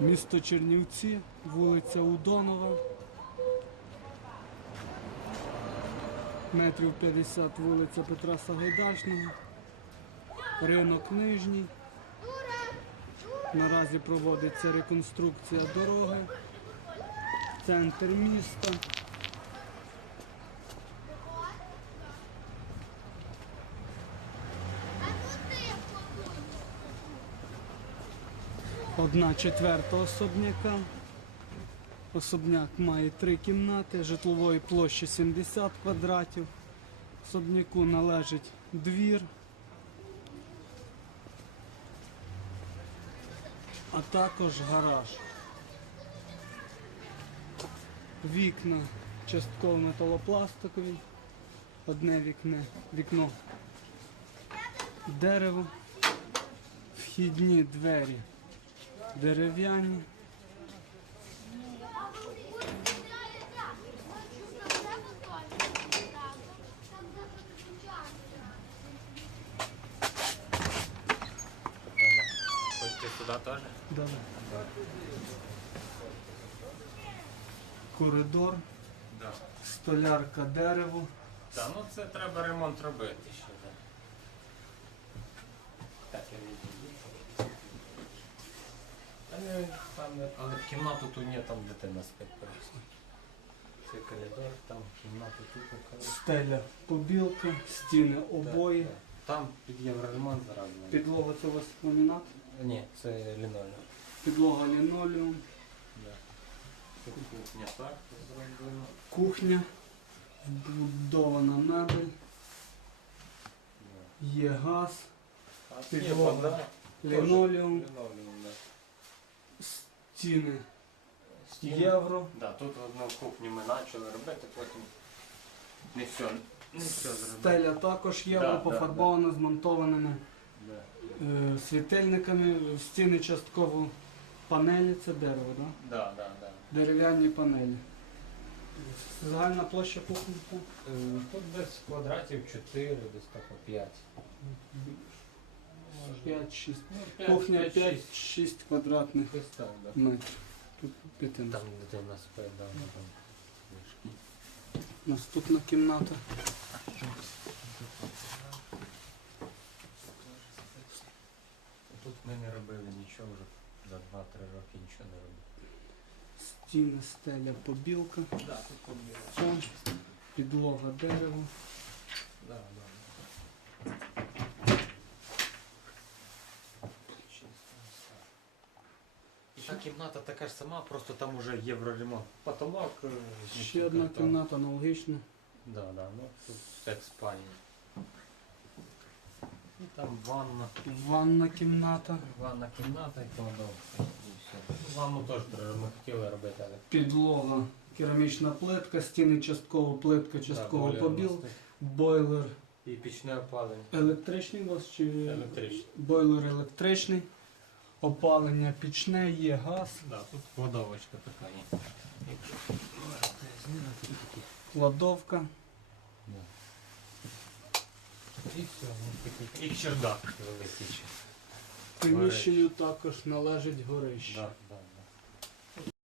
Місто Чернівці, вулиця Удонова. Метрів 50 вулиця Петра Сагайдачного. Ринок Нижній. Наразі проводиться реконструкція дороги. Центр міста. Одна четверта особняка. Особняк має три кімнати, житлової площі 70 квадратів. Особняку належить двір. А також гараж. Вікна частково металопластикові. Одне вікне, вікно дерево. Вхідні двері дерев'яні. Сюди теж? Давай. Коридор, Да. столярка дерево. Та, ну це треба ремонт робити ще. Да. Так, я відійду. Та не, там, не- але в кімнату тут ні, там дитина спить просто. Це коридор, там кімната тут покажу. Стеля побілка, стіни обої. Там під євроремонт зразу. Підлога це у вас ламінат, Ні, це лінолеум. підлога лінолеум, Да. Тут кухня так зроблено. кухня, вбудована мебель, є газ, А Підлога. є лінолеум, Лінолеум, да. стіни Стіни. євро. Да, тут одну кухню ми почали робити, потім не все, не все зробили. Стеля також євро, Да, да, пофарбована змонтованими Да. е, світильниками, стіни частково панелі, це дерево, так? Да, да, да. Дерев'яні панелі. Загальна площа кухні. Е, Тут десь квадратів 4, десь так по 5. 5-6. Ну, Кухня 5-6 квадратних метрів. Тут п'ятина. Там дитина спить, да, ну, там книжки. Наступна кімната. Тут ми не робили нічого вже за 2-3 роки нічого не робили. Стіни, стеля, побілка. Да, тут побіли. Це підлога дерево. Да, да. І кімната така ж сама, просто там уже євроремонт. Потолок. е, Ще одна там- кімната аналогічна. Да, да, ну тут як спальня. І там ванна. Ванна кімната. Ванна кімната і кладовка. І все. Ванну теж треба, ми хотіли робити, але Підлога, керамічна плитка, стіни частково плитка, частково бойлер побіл, у нас тут. бойлер І пічне опалення. електричний у вас чи Електричне. бойлер електричний, опалення пічне, є газ, Да, тут кладовочка така є. Кладовка, Да. І все, ну, такий. І чердак великий ще. приміщенню також належить горище. Да, да,